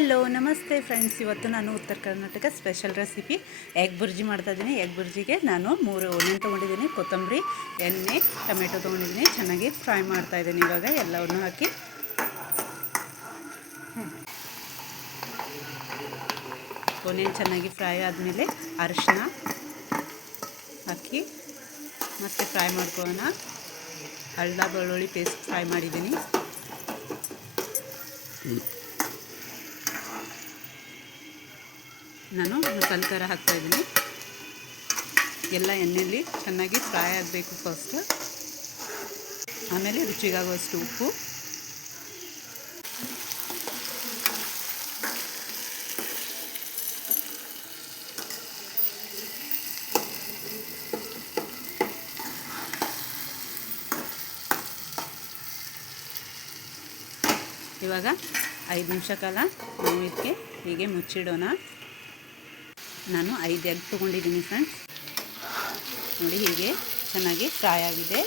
Hello ನಮಸ್ತೆ friends, ಇವತ್ತು ನಾನು ಉತ್ತರ Karnataka special recipe egg bhurji ಮಾಡ್ತಾಯಿದ್ದೀನಿ. ಎಗ್ ಬುರ್ಜಿಗೆ ನಾನು 3 ಒನಿಯನ್ ತೊಗೊಂಡಿದ್ದೀನಿ, ಕೊತ್ತಂಬರಿ, ಎಣ್ಣೆ, ಟೊಮೆಟೊ ತೊಗೊಂಡಿದ್ದೀನಿ. ಚೆನ್ನಾಗಿ ಫ್ರೈ ಮಾಡ್ತಾಯಿದ್ದೀನಿ. ಇವಾಗ ಎಲ್ಲವನ್ನು ಹಾಕಿ ಒನಿಯನ್ ಚೆನ್ನಾಗಿ ಫ್ರೈ ಆದಮೇಲೆ ಅರಿಶಿನ ಹಾಕಿ ಮತ್ತೆ ಫ್ರೈ ಮಾಡ್ಕೊಳ್ಳೋಣ. ಅಲ್ಲ ಬೆಳ್ಳುಳ್ಳಿ ಪೇಸ್ಟ್ ಫ್ರೈ ಮಾಡಿದ್ದೀನಿ. ನಾನು ಮಸಾಲೆ ಖಾರ ಹಾಕ್ತಾಯಿದ್ದೀನಿ. ಎಲ್ಲ ಎಣ್ಣೆಯಲ್ಲಿ ಚೆನ್ನಾಗಿ ಫ್ರೈ ಆಗಬೇಕು ಫಸ್ಟ್. ಆಮೇಲೆ ರುಚಿಗಾಗುವಷ್ಟು ಉಪ್ಪು, ಇವಾಗ 5 ನಿಮಿಷ ಕಾಲ ನಾವು ಇದಕ್ಕೆ ಹೀಗೆ ಮುಚ್ಚಿಡೋಣ. ನಾನು 5 ಎಗ್ ತೊಗೊಂಡಿದ್ದೀನಿ ಫ್ರೆಂಡ್ಸ್. ನೋಡಿ, ಹೀಗೆ ಚೆನ್ನಾಗಿ ಫ್ರೈ ಆಗಿದೆ.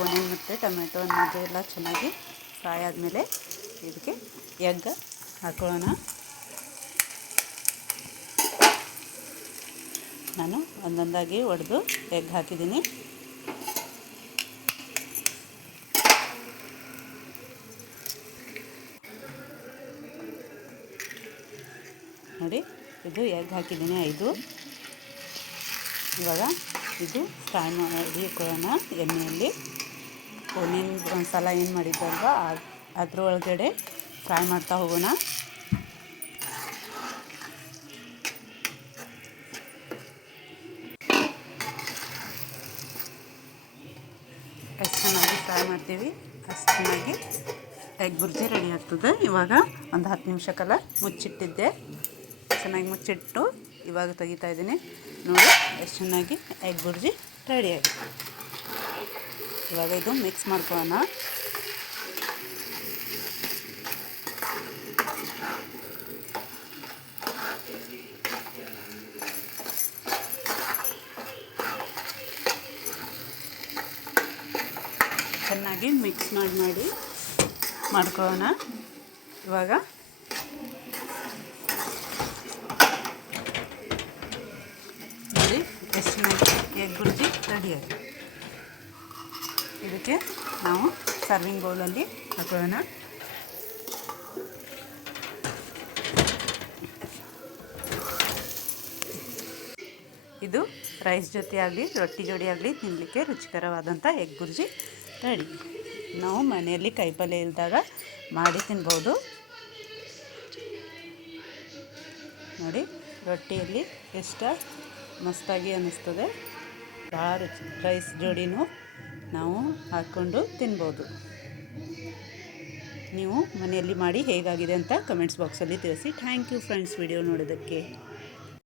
ಓನಿಯನ್ ಮತ್ತು ಟೊಮೆಟೊ ಅನ್ನೋದೆಲ್ಲ ಚೆನ್ನಾಗಿ ಫ್ರೈ ಆದಮೇಲೆ ಇದಕ್ಕೆ ಎಗ್ ಹಾಕೊಳ್ಳೋಣ. ನಾನು ಒಂದೊಂದಾಗಿ ಒಡೆದು ಎಗ್ ಹಾಕಿದ್ದೀನಿ. ನೋಡಿ, ಇದು ಎಗ್ ಹಾಕಿದ್ದೀನಿ 5. ಇವಾಗ ಇದು ಫ್ರೈ ಮಾಡಿ ಇಟ್ಕೊಳ್ಳೋಣ ಎಣ್ಣೆಯಲ್ಲಿ. ಓನಿಯನ್ ಮಸಾಲ ಏನು ಮಾಡಿದ್ದಲ್ವ ಅದ್ರ ಒಳಗಡೆ ಫ್ರೈ ಮಾಡ್ತಾ ಹೋಗೋಣ. ಎಷ್ಟು ಚೆನ್ನಾಗಿ ಫ್ರೈ ಮಾಡ್ತೀವಿ ಅಷ್ಟು ಚೆನ್ನಾಗಿ ಎಗ್ ಬುರ್ಜಿ ರೆಡಿ ಆಗ್ತದೆ. ಇವಾಗ ಒಂದು 10 ನಿಮಿಷ ಕಾಲ ಮುಚ್ಚಿಟ್ಟಿದ್ದೆ. ಚೆನ್ನಾಗಿ ಮುಚ್ಚಿಟ್ಟು ಇವಾಗ ತೆಗಿತಾ ಇದ್ದೀನಿ. ನೋಡಿ ಎಷ್ಟು ಚೆನ್ನಾಗಿ ಎಗ್ ಬುರ್ಜಿ ರೆಡಿಯಾಗಿದೆ. ಇವಾಗ ಇದು ಮಿಕ್ಸ್ ಮಾಡ್ಕೊಳ್ಳೋಣ. ಚೆನ್ನಾಗಿ ಮಿಕ್ಸ್ ಮಾಡ್ಕೊಳ್ಳೋಣ. ಇವಾಗ ನೋಡಿ ಎಷ್ಟು ಚೆನ್ನಾಗಿ ಎಗ್ ಬುರ್ಜಿ ರೆಡಿಯಾಗಿದೆ. ಇದಕ್ಕೆ ನಾವು ಸರ್ವಿಂಗ್ ಬೌಲಲ್ಲಿ ಹಾಕೊಳ್ಳೋಣ. ಇದು ರೈಸ್ ಜೊತೆ ಆಗಲಿ ರೊಟ್ಟಿ ಜೋಡಿ ಆಗಲಿ ತಿನ್ನಲಿಕ್ಕೆ ರುಚಿಕರವಾದಂಥ ಎಗ್ ಬುರ್ಜಿ ರೆಡಿ. ನಾವು ಮನೆಯಲ್ಲಿ ಕೈಪಲ್ಯ ಇಲ್ಲದಾಗ ಮಾಡಿ ತಿನ್ಬೋದು. ನೋಡಿ, ರೊಟ್ಟಿಯಲ್ಲಿ ಎಷ್ಟು ಮಸ್ತಾಗಿ ಅನ್ನಿಸ್ತದೆ. ಭಾಳ ರುಚಿ. ರೈಸ್ ಜೋಡಿನೂ ನಾವು ಹಾಕ್ಕೊಂಡು ತಿನ್ಬೋದು. ನೀವು ಮನೆಯಲ್ಲಿ ಮಾಡಿ ಹೇಗಾಗಿದೆ ಅಂತ ಕಮೆಂಟ್ಸ್ ಬಾಕ್ಸಲ್ಲಿ ತಿಳಿಸಿ. ಥ್ಯಾಂಕ್ ಯು ಫ್ರೆಂಡ್ಸ್, ವಿಡಿಯೋ ನೋಡೋದಕ್ಕೆ.